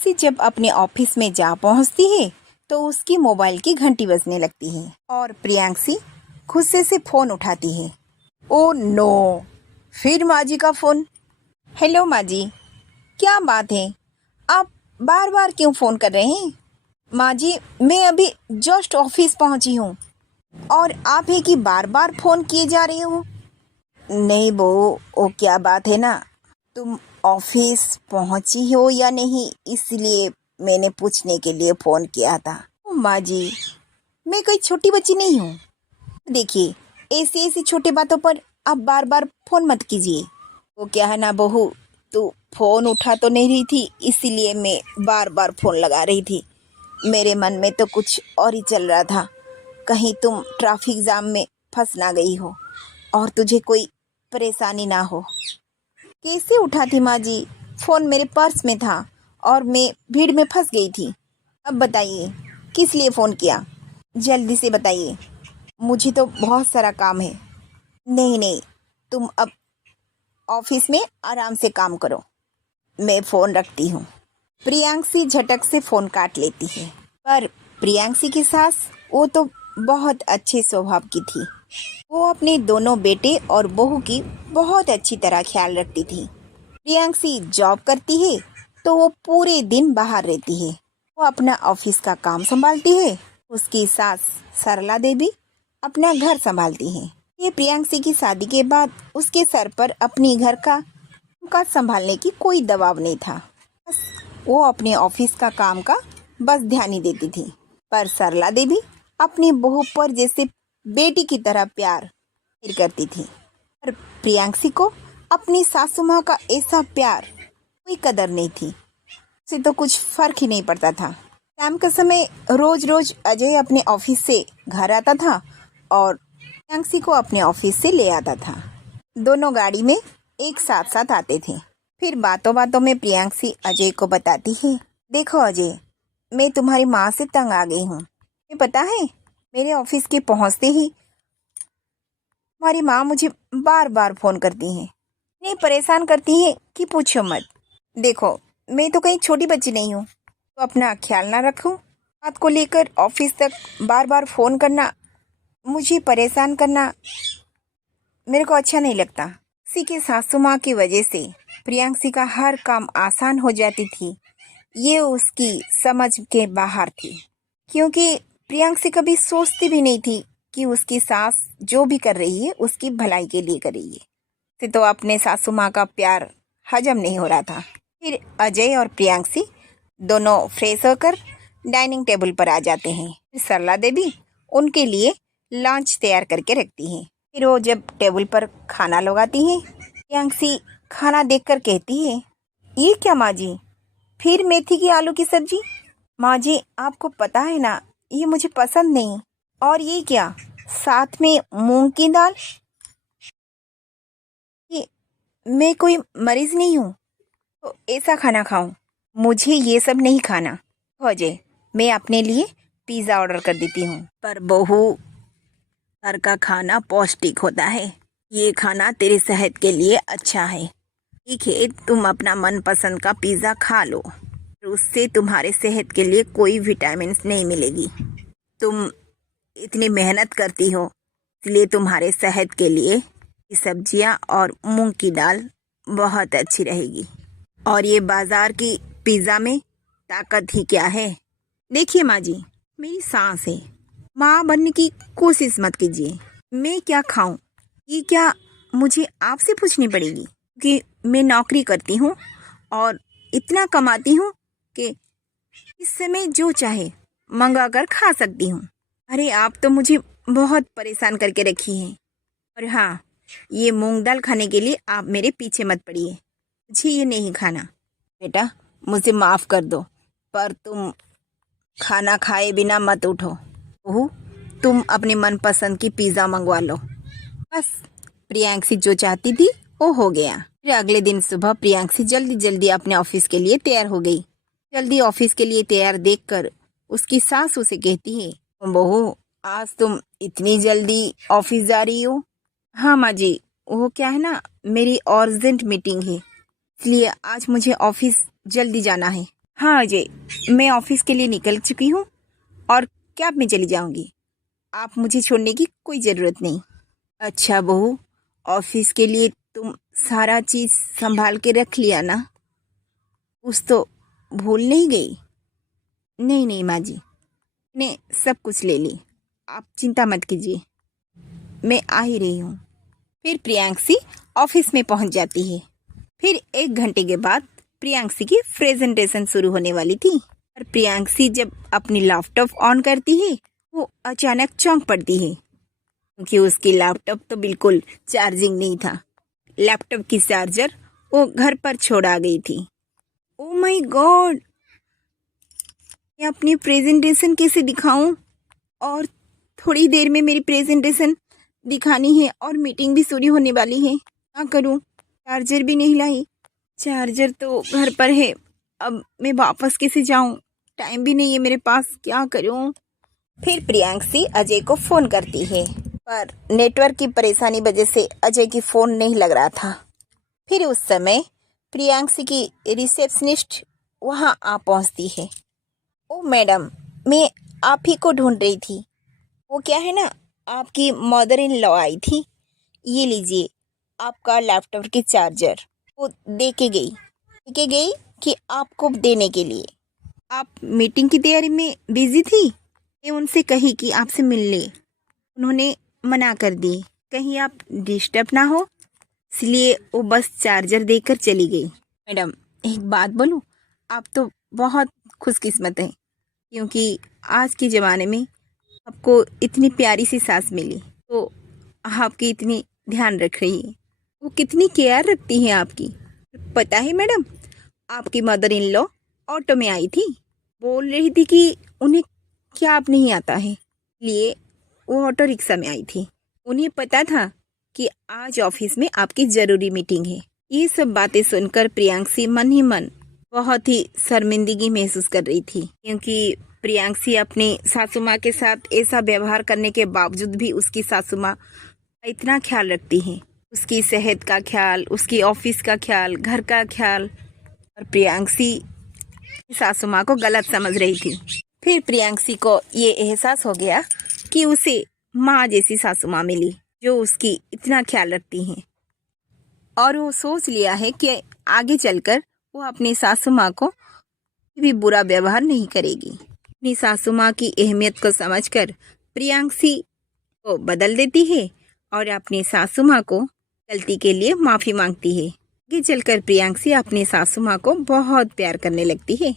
सी जब अपने ऑफिस में जा पहुंचती है तो उसकी मोबाइल की घंटी बजने लगती है और प्रियांशी गुस्से से फोन उठाती है। ओ नो, फिर माँ जी का फोन। हेलो माँ जी, क्या बात है, आप बार बार क्यों फोन कर रहे हैं? माँ जी, मैं अभी जस्ट ऑफिस पहुंची हूँ और आप ही की बार बार फोन किए जा रहे हो। नहीं बहू, वो क्या बात है ना, तुम ऑफिस पहुंची हो या नहीं, इसलिए मैंने पूछने के लिए फ़ोन किया था। ओ माँ जी, मैं कोई छोटी बच्ची नहीं हूँ। देखिए, ऐसी ऐसी छोटी बातों पर आप बार बार फ़ोन मत कीजिए। वो क्या है ना बहू, तू फ़ोन उठा तो नहीं रही थी, इसीलिए मैं बार बार फ़ोन लगा रही थी। मेरे मन में तो कुछ और ही चल रहा था, कहीं तुम ट्रैफिक जाम में फंस ना गई हो और तुझे कोई परेशानी ना हो। कैसे उठा थी माँ जी, फ़ोन मेरे पर्स में था और मैं भीड़ में फंस गई थी। अब बताइए, किस लिए फ़ोन किया, जल्दी से बताइए, मुझे तो बहुत सारा काम है। नहीं नहीं, तुम अब ऑफिस में आराम से काम करो, मैं फ़ोन रखती हूँ। प्रियांशी झटक से फ़ोन काट लेती है। पर प्रियांशी की सास, वो तो बहुत अच्छे स्वभाव की थी। वो अपने दोनों बेटे और बहू की बहुत अच्छी तरह ख्याल रखती थी। प्रियांशी जॉब करती है तो वो पूरे दिन बाहर रहती है। वो अपना ऑफिस का काम संभालती है। उसकी सास सरला देवी अपना घर संभालती है। ये प्रियांशी की शादी के बाद उसके सर पर अपनी घर का काज संभालने की कोई दबाव नहीं था। बस वो अपने ऑफिस का काम का बस ध्यान ही देती थी। पर सरला देवी अपनी बहू पर जैसे बेटी की तरह प्यार करती थी। पर प्रियांशी को अपनी सासू माँ का ऐसा प्यार कोई कदर नहीं थी। उसे तो कुछ फर्क ही नहीं पड़ता था। शाम के समय रोज रोज अजय अपने ऑफिस से घर आता था और प्रियांशी को अपने ऑफिस से ले आता था। दोनों गाड़ी में एक साथ साथ आते थे। फिर बातों बातों में प्रियांशी अजय को बताती है, देखो अजय, मैं तुम्हारी माँ से तंग आ गई हूँ। तुम्हें पता है, मेरे ऑफिस के पहुँचते ही हमारी माँ मुझे बार बार फ़ोन करती हैं, इतनी परेशान करती हैं कि पूछो मत। देखो, मैं तो कहीं छोटी बच्ची नहीं हूँ, तो अपना ख्याल ना रखूँ। बात को लेकर ऑफिस तक बार बार फ़ोन करना, मुझे परेशान करना मेरे को अच्छा नहीं लगता। किसी की सासू माँ की वजह से प्रियांशी का हर काम आसान हो जाती थी, ये उसकी समझ के बाहर थी। क्योंकि प्रियांशी कभी सोचती भी नहीं थी कि उसकी सास जो भी कर रही है उसकी भलाई के लिए कर रही है। से तो अपने सासू माँ का प्यार हजम नहीं हो रहा था। फिर अजय और प्रियांशी दोनों फ्रेश होकर डाइनिंग टेबल पर आ जाते हैं। फिर सरला देवी उनके लिए लंच तैयार करके रखती हैं। फिर वो जब टेबल पर खाना लगाती हैं, प्रियांशी खाना देखकर कहती है, ये क्या माँ जी, फिर मेथी की आलू की सब्जी? माँ जी, आपको पता है ना, ये मुझे पसंद नहीं। और ये क्या, साथ में मूंग की दाल? ये, मैं कोई मरीज नहीं हूँ तो ऐसा खाना खाऊं? मुझे ये सब नहीं खाना। हो अजय, मैं अपने लिए पिज़्ज़ा ऑर्डर कर देती हूँ। पर बहू, घर का खाना पौष्टिक होता है, ये खाना तेरी सेहत के लिए अच्छा है। ठीक है, तुम अपना मनपसंद का पिज़्ज़ा खा लो, उससे तुम्हारे सेहत के लिए कोई विटामिन नहीं मिलेगी। तुम इतनी मेहनत करती हो, इसलिए तुम्हारे सेहत के लिए ये सब्जियां और मूंग की दाल बहुत अच्छी रहेगी। और ये बाजार की पिज़्ज़ा में ताकत ही क्या है। देखिए माँ जी, मेरी सांस है, माँ बनने की कोशिश मत कीजिए। मैं क्या खाऊं, ये क्या मुझे आपसे पूछनी पड़ेगी? कि मैं नौकरी करती हूँ और इतना कमाती हूँ कि इस समय जो चाहे मंगा कर खा सकती हूँ। अरे आप तो मुझे बहुत परेशान करके रखी हैं। और हाँ, ये मूंग दाल खाने के लिए आप मेरे पीछे मत पड़िए, मुझे ये नहीं खाना। बेटा, मुझे माफ़ कर दो, पर तुम खाना खाए बिना मत उठो। ओह, तुम अपने मनपसंद की पिज़्ज़ा मंगवा लो। बस प्रियांशी जो चाहती थी वो हो गया। फिर अगले दिन सुबह प्रियांशी जल्दी जल्दी अपने ऑफिस के लिए तैयार हो गई। जल्दी ऑफिस के लिए तैयार देखकर उसकी सास उसे कहती है, बहू, आज तुम इतनी जल्दी ऑफिस जा रही हो? हाँ माँ जी, वो क्या है ना, मेरी अर्जेंट मीटिंग है, इसलिए आज मुझे ऑफिस जल्दी जाना है। हाँ अजय, मैं ऑफिस के लिए निकल चुकी हूँ और कैब में चली जाऊँगी। आप मुझे छोड़ने की कोई ज़रूरत नहीं। अच्छा बहू, ऑफिस के लिए तुम सारा चीज़ संभाल के रख लिया ना? कुछ तो भूल नहीं गई? नहीं नहीं माँ जी, ने सब कुछ ले ली, आप चिंता मत कीजिए, मैं आ ही रही हूँ। फिर प्रियांशी ऑफिस में पहुँच जाती है। फिर 1 घंटे के बाद प्रियांशी की प्रेजेंटेशन शुरू होने वाली थी और प्रियांशी जब अपनी लैपटॉप ऑन करती है वो अचानक चौंक पड़ती है क्योंकि उसकी लैपटॉप तो बिल्कुल चार्जिंग नहीं था। लैपटॉप की चार्जर वो घर पर छोड़ आ गई थी। ओ माय गॉड, मैं अपनी प्रेजेंटेशन कैसे दिखाऊं? और थोड़ी देर में मेरी प्रेजेंटेशन दिखानी है और मीटिंग भी शुरू होने वाली है। क्या करूं? चार्जर भी नहीं लाई। चार्जर तो घर पर है, अब मैं वापस कैसे जाऊं? टाइम भी नहीं है मेरे पास, क्या करूं? फिर प्रियांशी अजय को फ़ोन करती है पर नेटवर्क की परेशानी वजह से अजय की फ़ोन नहीं लग रहा था। फिर उस समय प्रियांशी की रिसेप्शनिस्ट वहां आ पहुंचती है। ओ मैडम, मैं आप ही को ढूंढ रही थी। वो क्या है ना, आपकी मदर इन लॉ आई थी, ये लीजिए आपका लैपटॉप की चार्जर। वो दे के गई कि आपको देने के लिए। आप मीटिंग की तैयारी में बिजी थी, मैं उनसे कही कि आपसे मिल ले, उन्होंने मना कर दी, कहीं आप डिस्टर्ब ना हो, इसलिए वो बस चार्जर देकर चली गई। मैडम एक बात बोलूं, आप तो बहुत खुशकिस्मत हैं क्योंकि आज के ज़माने में आपको इतनी प्यारी सी सास मिली, तो आपकी इतनी ध्यान रख रही है, वो कितनी केयर रखती है आपकी। पता है मैडम, आपकी मदर इन लॉ ऑटो में आई थी, बोल रही थी कि उन्हें क्या नहीं आता है, इसलिए वो ऑटो रिक्शा में आई थी। उन्हें पता था कि आज ऑफिस में आपकी ज़रूरी मीटिंग है। ये सब बातें सुनकर प्रियांशी मन ही मन बहुत ही शर्मिंदगी महसूस कर रही थी क्योंकि प्रियांशी अपनी सासू माँ के साथ ऐसा व्यवहार करने के बावजूद भी उसकी सासू माँ का इतना ख्याल रखती हैं, उसकी सेहत का ख्याल, उसकी ऑफिस का ख्याल, घर का ख्याल। और प्रियांशी सासू माँ को गलत समझ रही थी। फिर प्रियांशी को ये एहसास हो गया कि उसे माँ जैसी सासू माँ मिली जो उसकी इतना ख्याल रखती हैं और वो सोच लिया है कि आगे चलकर वो अपनी सासू माँ को भी बुरा व्यवहार नहीं करेगी। अपनी सासू माँ की अहमियत को समझकर प्रियांशी को बदल देती है और अपनी सासू माँ को गलती के लिए माफ़ी मांगती है। आगे चलकर प्रियांशी अपनी सासू माँ को बहुत प्यार करने लगती है।